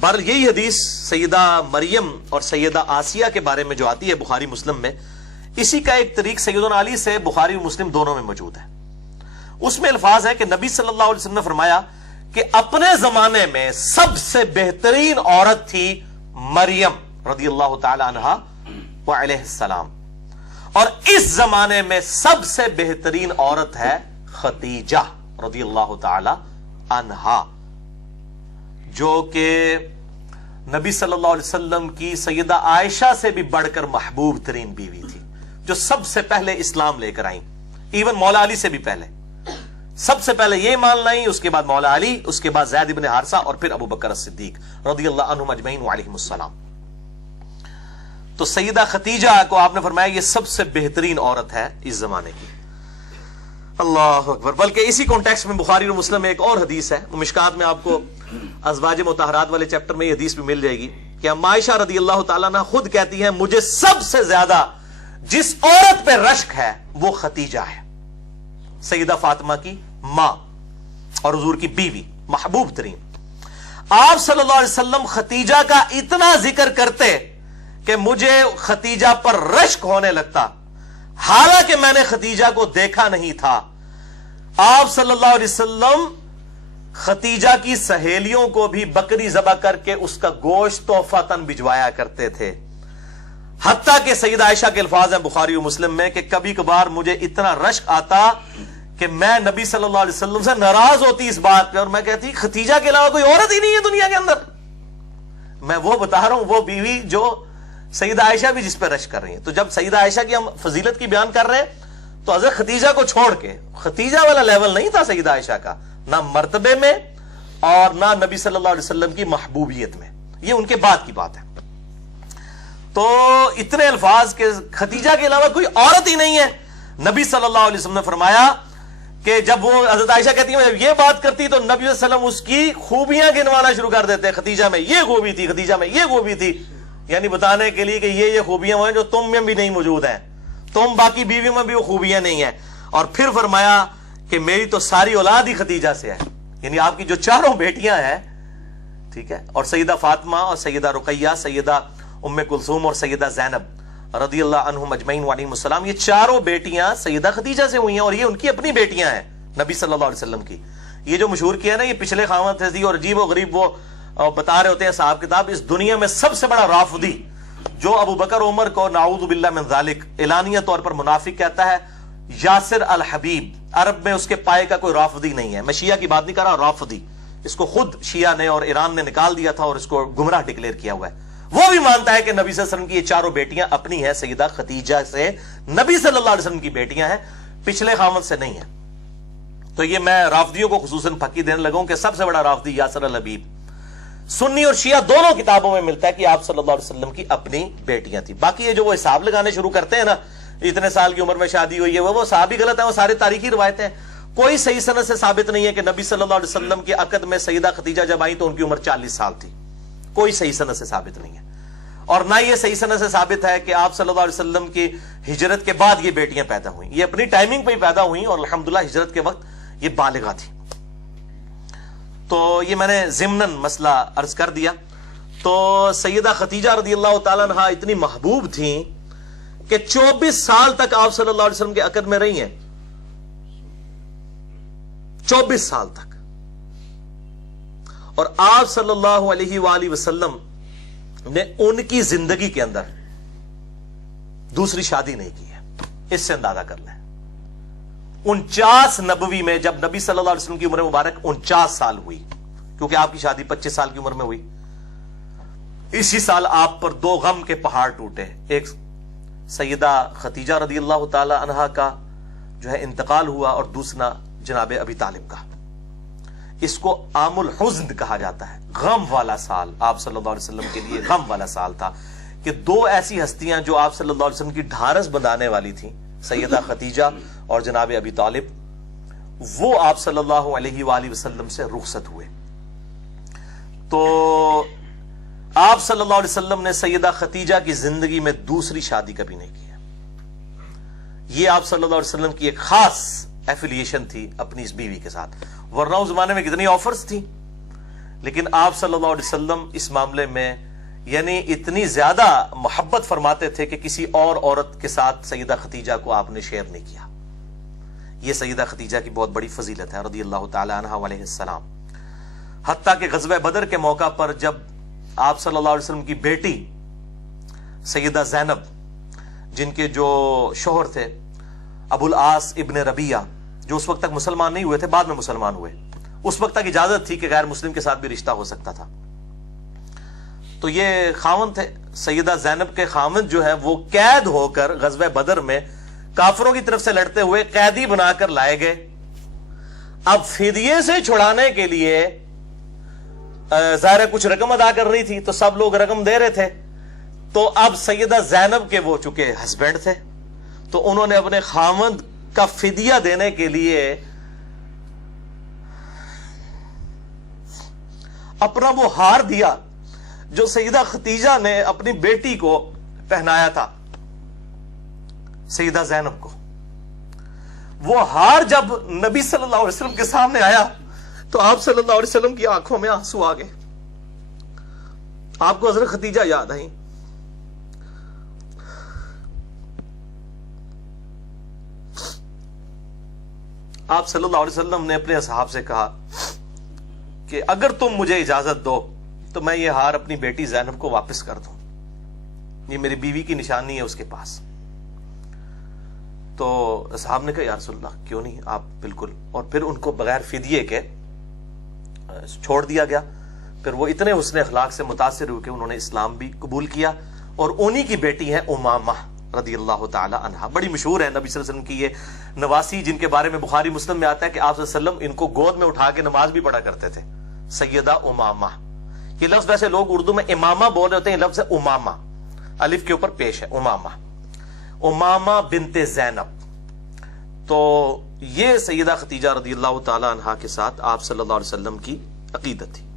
بہرحال یہی حدیث سیدہ مریم اور سیدہ آسیہ کے بارے میں جو آتی ہے بخاری مسلم میں، اسی کا ایک طریق سیدنا علی سے بخاری اور مسلم دونوں میں موجود ہے۔ اس میں الفاظ ہے کہ نبی صلی اللہ علیہ وسلم نے فرمایا کہ اپنے زمانے میں سب سے بہترین عورت تھی مریم رضی اللہ تعالی عنہا وعلیہ السلام، اور اس زمانے میں سب سے بہترین عورت ہے خدیجہ رضی اللہ تعالی عنہا، جو کہ نبی صلی اللہ علیہ وسلم کی سیدہ عائشہ سے بھی بڑھ کر محبوب ترین بیوی تھی، جو سب سے پہلے اسلام لے کر آئیں، ایون مولا علی سے بھی پہلے، سب سے پہلے یہ مان لائیں، اس کے بعد مولا علی، اس کے بعد زید بن حارثہ، اور پھر ابو بکر الصدیق رضی اللہ عنہم اجمعین وعلیہم السلام۔ تو سیدہ خدیجہ کو آپ نے فرمایا یہ سب سے بہترین عورت ہے اس زمانے کی۔ اللہ اکبر۔ بلکہ اسی کانٹیکسٹ میں بخاری اور مسلم میں ایک اور حدیث ہے، مشکات میں آپ کو ازواج مطہرات والے چیپٹر میں یہ حدیث بھی مل جائے گی کہ اما عائشہ رضی اللہ تعالیٰ عنہ خود کہتی ہیں مجھے سب سے زیادہ جس عورت پہ رشک ہے وہ خدیجہ ہے، سیدہ فاطمہ کی ماں اور حضور کی بیوی، محبوب ترین۔ آپ صلی اللہ علیہ وسلم خدیجہ کا اتنا ذکر کرتے کہ مجھے خدیجہ پر رشک ہونے لگتا، حالانکہ میں نے خدیجہ کو دیکھا نہیں تھا۔ آپ صلی اللہ علیہ وسلم خدیجہ کی سہیلیوں کو بھی بکری ذبح کر کے اس کا گوشت تحفۃً بھجوایا کرتے تھے، حتیٰ کہ سیدہ عائشہ کے الفاظ ہیں بخاری و مسلم میں کہ کبھی کبھار مجھے اتنا رشک آتا کہ میں نبی صلی اللہ علیہ وسلم سے ناراض ہوتی اس بات پہ، اور میں کہتی خدیجہ کے علاوہ کوئی عورت ہی نہیں ہے دنیا کے اندر۔ میں وہ بتا رہا ہوں، وہ بیوی جو سیدہ عائشہ بھی جس پہ رشک کر رہی ہیں۔ تو جب سیدہ عائشہ کی ہم فضیلت کی بیان کر رہے ہیں تو حضرت خدیجہ کو چھوڑ کے، خدیجہ والا لیول نہیں تھا سیدہ عائشہ کا، نہ مرتبے میں اور نہ نبی صلی اللہ علیہ وسلم کی محبوبیت میں، یہ ان کے بعد کی بات ہے۔ تو اتنے الفاظ کہ خدیجہ کے علاوہ کوئی عورت ہی نہیں ہے۔ نبی صلی اللہ علیہ وسلم نے فرمایا کہ جب وہ حضرت عائشہ کہتی ہیں جب یہ بات کرتی تو نبی صلی اللہ علیہ وسلم اس کی خوبیاں گنوانا شروع کر دیتے، خدیجہ میں یہ خوبی تھی، خدیجہ میں یہ خوبی تھی، یعنی بتانے کے لیے کہ یہ خوبیاں ہیں جو تم میں بھی نہیں موجود ہیں، تم باقی بیویوں میں بھی وہ خوبیاں نہیں ہیں۔ اور پھر فرمایا کہ میری تو ساری اولاد ہی خدیجہ سے ہے، یعنی آپ کی جو چاروں بیٹیاں ہیں، ٹھیک ہے، اور سیدہ فاطمہ اور سیدہ رقیہ، سیدہ ام کلثوم اور سیدہ زینب رضی اللہ عنہم اجمعین وعلیہم السلام، یہ چاروں بیٹیاں سیدہ خدیجہ سے ہوئی ہیں، اور یہ ان کی اپنی بیٹیاں ہیں نبی صلی اللہ علیہ وسلم کی۔ یہ جو مشہور کیا نا، یہ پچھلے خاوند تھے اور عجیب و غریب وہ بتا رہے ہوتے ہیں صاحب کتاب، اس دنیا میں سب سے بڑا رافضی جو ابو بکر عمر کو نعوذ باللہ من ذالک اعلانیہ طور پر منافق کہتا ہے، یاسر الحبیب، عرب میں اس کے پائے کا کوئی رافضی نہیں ہے۔ میں شیعہ کی بات نہیں کر رہا، رافضی، اس کو خود شیعہ نے اور ایران نے نکال دیا تھا اور اس کو گمراہ ڈکلیئر کیا ہوا ہے۔ وہ بھی مانتا ہے کہ نبی صلی اللہ علیہ وسلم کی یہ چاروں بیٹیاں اپنی ہیں، سیدہ خدیجہ سے نبی صلی اللہ علیہ وسلم کی بیٹیاں ہیں، پچھلے خامد سے نہیں ہیں۔ تو یہ میں رافضیوں کو خصوصاً پھکی دینے لگا ہوں کہ سب سے بڑا رافضی یاسر الحبیب، سنی اور شیعہ دونوں کتابوں میں ملتا ہے کہ آپ صلی اللہ علیہ وسلم کی اپنی بیٹیاں تھیں۔ باقی یہ جو وہ حساب لگانے شروع کرتے ہیں نا، اتنے سال کی عمر میں شادی ہوئی ہے، وہ صحابی غلط ہے، وہ سارے تاریخی روایتیں ہیں۔ کوئی صحیح سند سے ثابت نہیں ہے کہ نبی صلی اللہ علیہ وسلم کے عقد میں سیدہ خدیجہ جب آئی تو ان کی عمر 40 سال تھی، کوئی صحیح سند سے ثابت نہیں ہے۔ اور نہ یہ صحیح سند سے ثابت ہے کہ آپ صلی اللہ علیہ وسلم کی ہجرت کے بعد یہ بیٹیاں پیدا ہوئیں، یہ اپنی ٹائمنگ پہ ہی پیدا ہوئیں اور الحمدللہ ہجرت کے وقت یہ بالغہ تھی۔ تو یہ میں نے ضمناً مسئلہ عرض کر دیا۔ تو سیدہ خدیجہ رضی اللہ تعالیٰ عنہا اتنی محبوب تھیں کہ 24 سال تک آپ صلی اللہ علیہ وسلم کے عقد میں رہی ہیں، 24 سال تک، اور آپ صلی اللہ علیہ وآلہ وسلم نے ان کی زندگی کے اندر دوسری شادی نہیں کی ہے۔ اس سے اندازہ کر لیں 49 نبوی میں جب نبی صلی اللہ علیہ وسلم کی عمر مبارک 49 سال ہوئی، کیونکہ آپ کی شادی 25 سال کی عمر میں ہوئی، اسی سال آپ پر 2 غم کے پہاڑ ٹوٹے، ایک سیدہ خدیجہ رضی اللہ تعالی عنہا کا جو ہے انتقال ہوا، اور دوسرا جناب ابی طالب کا۔ اس کو عام الحزن کہا جاتا ہے، غم والا سال آپ صلی اللہ علیہ وسلم کے لیے غم والا سال تھا کہ 2 ایسی ہستیاں جو آپ صلی اللہ علیہ وسلم کی ڈھارس بندھانے والی تھیں، سیدہ خدیجہ اور جناب ابی طالب، وہ آپ صلی اللہ علیہ وآلہ وسلم سے رخصت ہوئے۔ تو آپ صلی اللہ علیہ وسلم نے سیدہ خدیجہ کی زندگی میں دوسری شادی کبھی نہیں کی ہے۔ یہ آپ صلی اللہ علیہ وسلم کی ایک خاص ایفیلیشن تھی اپنی اس بیوی کے ساتھ، ورنہ اس زمانے میں کتنی آفرز تھیں، لیکن آپ صلی اللہ علیہ وسلم اس معاملے میں یعنی اتنی زیادہ محبت فرماتے تھے کہ کسی اور عورت کے ساتھ سیدہ خدیجہ کو آپ نے شیئر نہیں کیا. یہ سیدہ خدیجہ کی بہت بڑی فضیلت ہے رضی اللہ تعالی عنہا علیہ السلام. حتیٰ کہ غزوہ بدر کے موقع پر جب آپ صلی اللہ علیہ وسلم کی بیٹی سیدہ زینب، جن کے جو شوہر تھے ابو العاص ابن ربیعہ، جو اس وقت تک مسلمان نہیں ہوئے تھے، بعد میں مسلمان ہوئے، اس وقت تک اجازت تھی کہ غیر مسلم کے ساتھ بھی رشتہ ہو سکتا تھا. تو یہ خاوند تھے، سیدہ زینب کے خاوند جو ہے وہ قید ہو کر غزوہ بدر میں کافروں کی طرف سے لڑتے ہوئے قیدی بنا کر لائے گئے. اب فدیے سے چھڑانے کے لیے ظاہر کچھ رقم ادا کر رہی تھی تو سب لوگ رقم دے رہے تھے. تو اب سیدہ زینب کے وہ چونکہ ہسبینڈ تھے تو انہوں نے اپنے خاوند کا فدیہ دینے کے لیے اپنا وہ ہار دیا جو سیدہ خدیجہ نے اپنی بیٹی کو پہنایا تھا، سیدہ زینب کو. وہ ہار جب نبی صلی اللہ علیہ وسلم کے سامنے آیا تو آپ صلی اللہ علیہ وسلم کی آنکھوں میں آنسو آ گئے. آپ کو حضرت خدیجہ یاد آئی. آپ صلی اللہ علیہ وسلم نے اپنے اصحاب سے کہا کہ اگر تم مجھے اجازت دو تو میں یہ ہار اپنی بیٹی زینب کو واپس کر دوں، یہ میری بیوی کی نشانی ہے اس کے پاس. تو اصحاب نے کہا یا رسول اللہ کیوں نہیں، آپ بالکل. اور پھر ان کو بغیر فدیے کے چھوڑ دیا گیا. پھر وہ اتنے حسن اخلاق سے متاثر ہوئے کہ انہوں نے اسلام بھی قبول کیا. اور انہی کی بیٹی ہے امامہ رضی اللہ تعالی عنہا. بڑی مشہور ہے نبی صلی اللہ علیہ وسلم کی یہ نواسی، جن کے بارے میں بخاری مسلم میں آتا ہے کہ آپ صلی اللہ علیہ وسلم ان کو گود میں اٹھا کے نماز بھی پڑھا کرتے تھے. سیدہ امامہ، یہ لفظ ویسے لوگ اردو میں امامہ بول رہے ہوتے ہیں، یہ لفظ ہے امامہ، الف کے اوپر پیش ہے امامہ، امامہ بنت زینب. تو یہ سیدہ خدیجہ رضی اللہ تعالی عنہا کے ساتھ آپ صلی اللہ علیہ وسلم کی عقیدت تھی.